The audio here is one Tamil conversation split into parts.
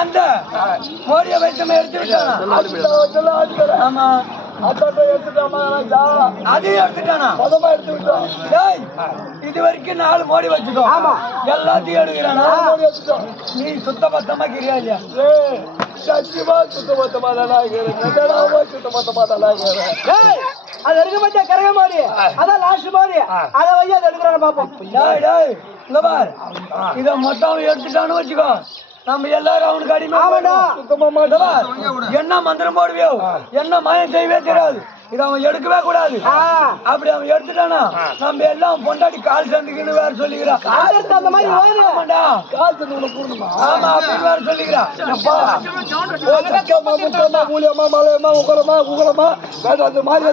அந்த மோடிய வைத்தமை எடுத்துட்டானா? ஆமா, அதையும் எடுத்துட்டானா? இது வரைக்கும் 4 மோடி வச்சுட்டோம், எல்லாத்தையும் எடுக்கிறானா? நீ சுத்த பத்தமா கிரியா இல்லையா? சத்தியமா சுத்த பத்தமா தானா அது எடுக்க மாட்டேன். கரக மாடி அதான் லாஸ்ட் மாடி, அதை வச்சு அதை எடுக்கிறான பாப்போம். இங்க பாரு, இத மொத்தம் எடுத்துட்டான்னு வச்சுக்கோ, நம்ம எல்லாரும் அவனுக்கு அடிமை. என்ன மந்திரம் போடுவியோ, என்ன மாயம் செய்யவே தெரியாது. இதை அவன் எடுக்கவே கூடாது. அப்படி அவன் எடுத்துட்டானா நம்ம எல்லாம் பொண்டாடி கால் சேர்ந்துக்கின்னு வேற சொல்லிக்கிறான். ஆமா, அப்படின்னு வேற சொல்லிக்கிறான். மூலியமா மலையமா உகரமா உகரமா அந்த மாதிரி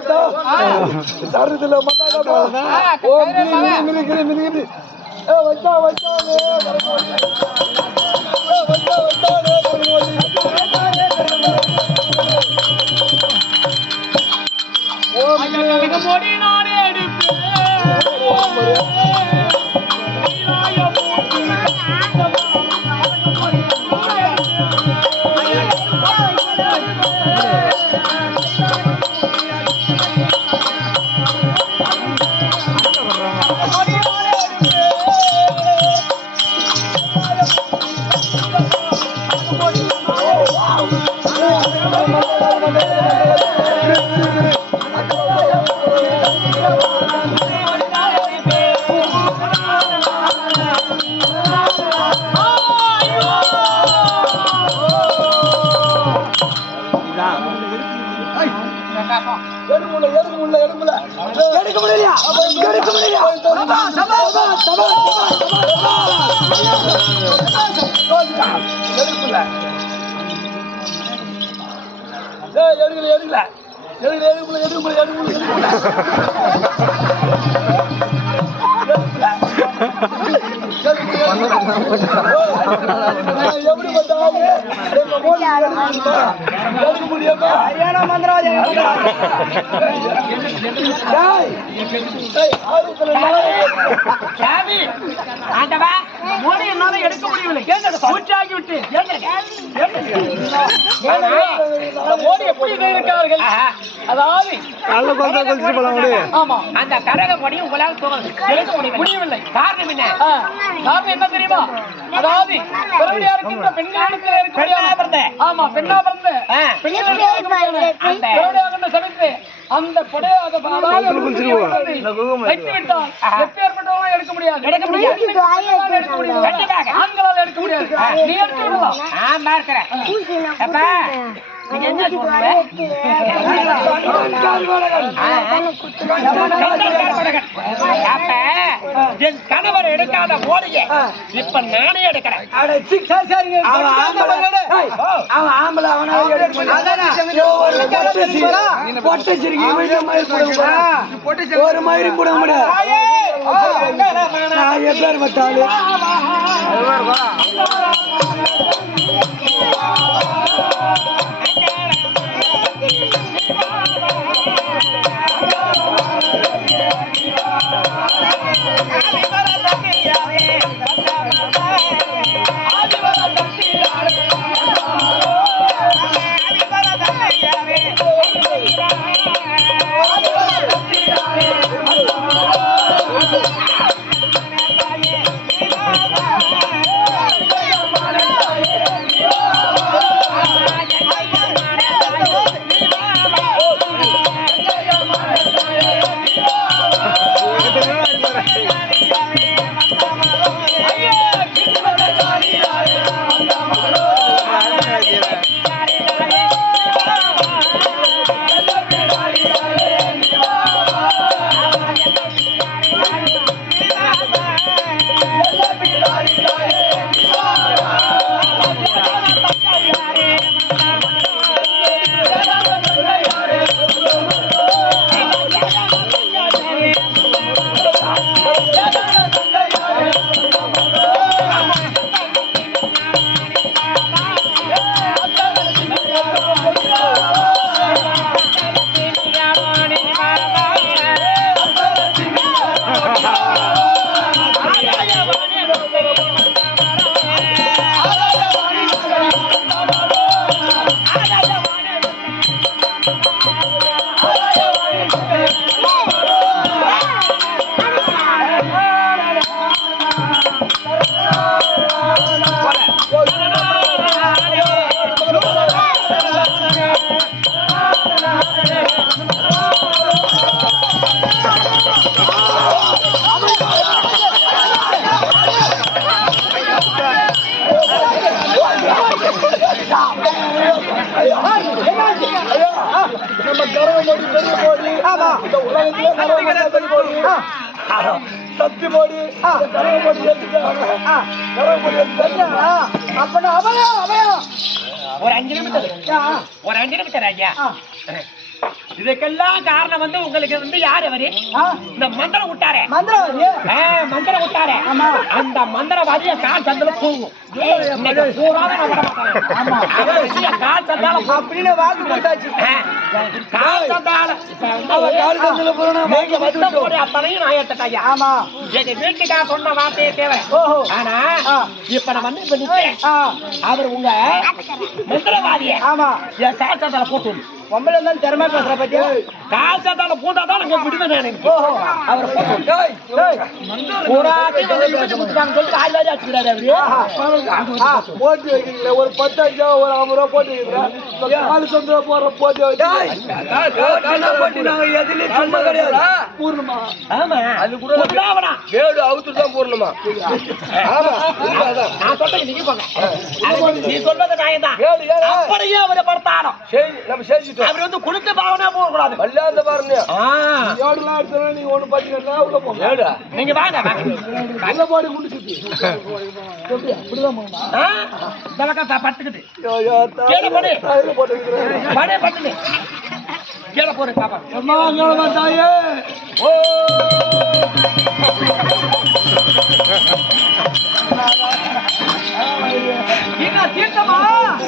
தருதுல வச்சா வச்சானே எடுக்க முடியவில்லை. அதாவது அந்த கரக படி உங்களால் முடியவில்லை. காரணம் என்ன? காரணம் என்ன தெரியுமா? அதாவது பெருமையா இருக்கின்ற பெண்களுக்கு இருக்க, ஆமா, பெண்ணா பிறந்த பெண்களுக்கு சமைத்து அந்த புடையாக வைத்து விட்டால் எப்பேற்பட்டவங்க எடுக்க முடியாது. ஆண்களால் எடுக்க முடியாது. நீ எடுத்து விடலாம். நீங்க என்ன சொல்லுங்க? என் கணவர் எடுக்காத மோடியை இப்ப நானே எடுக்கிறேன். ஒரு மயிரி போட முடியாது. எப்பேர் பட்டாலும் நம்ம கரகமோடி பெரிய போடி இந்த உலகத்திலே பெரிய போடி சக்தி போடி கரகமோடி கரகமோடி அப்பனா அபயம் அபயம் ஒரு 5 நிமிஷம் ராஜா இதுக்கெல்லாம் காரணம் வந்து உங்களுக்கு வந்து யாரு அவரு இந்த மந்திரம் விட்டாரே மந்திரம் விட்டாரே அந்த மந்திரவாதிய கால் சந்தல போகும் கால் சந்தால அப்படின்னு வாக்கு போட்டாச்சு கால் சந்தால அத்தனையும் நான் ஏற்றையா ஆமா வீட்டுக்கா சொன்ன வார்த்தையே தேவை ஆனா இப்ப நான் வந்து இப்ப நிக்கிறேன் அவர் உங்க மந்திரவாதிய ஆமா என் கால் சந்தால போட்டு பொம்பளை இருந்தாலும் திறமை பேசுற பத்தியா கால் சந்தால போட்டாதான் நாங்க விடுவேன் எனக்கு அவரை போட்டு போட்டு வைக்கிறீங்களா ஒரு 10,000 ஒரு 50 ரூபா போட்டு வைக்கிறீங்களா காலு சந்திர போற போட்டு எதுலயும் சும்மா கிடையாது பூர்ணமா ஆமா அது கூட வேடு அவுத்து தான் பூர்ணமா நான் சொல்றேன் நீங்க போங்க நீ சொல்றது நியாயம்தான் அப்படியே அவரை படுத்தாலும் நம்ம செஞ்சுட்டோம் அவர் வந்து குளித்து பாவனா போக கூடாது வல்லாத பாருங்க ஏடுலாம் எடுத்தா நீ ஒண்ணு பாத்தீங்கன்னா உள்ள போங்க ஏடு நீங்க வாங்க நல்ல பாடி குண்டு சுத்தி எப்படி அப்படிதான் போகணும் இந்த பக்கம் படுத்துக்கிட்டு கீழே போடு படே படுத்துட்டு கீழே போடு பாப்பா அம்மா தாயே ஓ